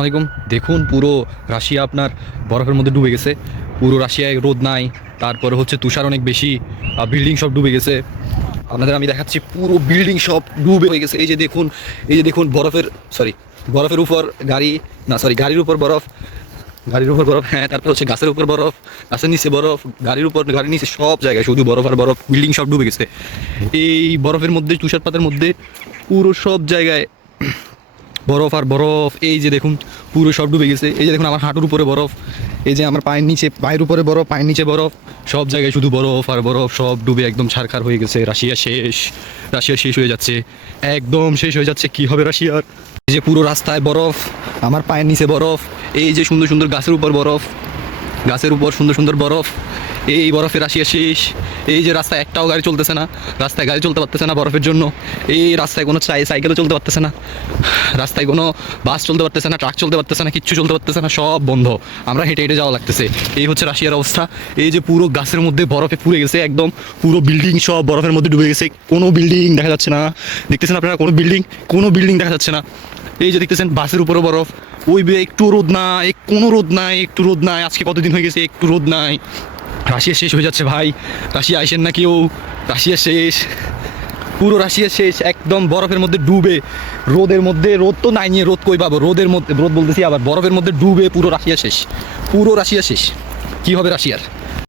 আসসালামু আলাইকুম। দেখুন পুরো রাশিয়া আপনার বরফের মধ্যে ডুবে গেছে। পুরো রাশিয়ায় রোদ নাই, তারপরে হচ্ছে তুষার অনেক বেশি, বিল্ডিং সব ডুবে গেছে। আপনাদের আমি দেখাচ্ছি, পুরো বিল্ডিং সব ডুবে হয়ে গেছে। এই যে দেখুন, এই যে দেখুন বরফের, সরি, বরফের উপর গাড়ি, না সরি, গাড়ির উপর বরফ, গাড়ির উপর বরফ, হ্যাঁ, তারপর হচ্ছে গাছের উপর বরফ, গাছের নিচে বরফ, গাড়ির উপর, গাড়ির নিচে, সব জায়গায় শুধু বরফ আর বরফ। বিল্ডিং সব ডুবে গেছে এই বরফের মধ্যে, তুষারপাতের মধ্যে। পুরো সব জায়গায় বরফ আর বরফ। এই যে দেখুন পুরো সব ডুবে গেছে। এই যে দেখুন আমার হাঁটুর উপরে বরফ, এই যে আমার পায়ের নিচে, পায়ের উপরে বরফ, পায়ের নিচে বরফ, সব জায়গায় শুধু বরফ আর বরফ। সব ডুবে একদম ছারখার হয়ে গেছে। রাশিয়া শেষ, রাশিয়া শেষ হয়ে যাচ্ছে, একদম শেষ হয়ে যাচ্ছে। কি হবে রাশিয়ার? এই যে পুরো রাস্তায় বরফ, আমার পায়ের নিচে বরফ, এই যে সুন্দর সুন্দর গাছের উপর বরফ, গাছের উপর সুন্দর সুন্দর বরফ। এই বরফে রাশিয়া শেষ। এই যে রাস্তায় একটাও গাড়ি চলতেছে না, রাস্তায় গাড়ি চলতে পারতেছে না বরফের জন্য। এই রাস্তায় কোনো সাইকেলও চলতে পারতেছে না, রাস্তায় কোনো বাস চলতে পারতেছে না, ট্রাক চলতে পারতেছে না, কিচ্ছু চলতে পারতেছে না, সব বন্ধ। আমরা হেঁটে হেঁটে যাওয়া লাগতেছে। এই হচ্ছে রাশিয়ার অবস্থা। এই যে পুরো গাছের মধ্যে বরফে পুড়ে গেছে একদম, পুরো বিল্ডিং সব বরফের মধ্যে ডুবে গেছে। কোনো বিল্ডিং দেখা যাচ্ছে না, দেখতেছেন আপনারা? কোনো বিল্ডিং দেখা যাচ্ছে না। এই যে দেখতেছেন বাসের উপরে বরফ, ওই একটু রোদ নাই, কোনো রোদ নাই, একটু রোদ নাই। আজকে কতদিন হয়ে গেছে, একটু রোদ নাই। রাশিয়া শেষ হয়ে যাচ্ছে ভাই। রাশিয়া আইসেন না কেউ, রাশিয়া শেষ, পুরো রাশিয়া শেষ, একদম বরফের মধ্যে ডুবে, রোদের মধ্যে। রোদ তো নাই, নিয়ে রোদ কই পাবো? রোদের মধ্যে, রোদ বলতেছি আবার, বরফের মধ্যে ডুবে পুরো রাশিয়া শেষ, পুরো রাশিয়া শেষ। কি হবে রাশিয়ার?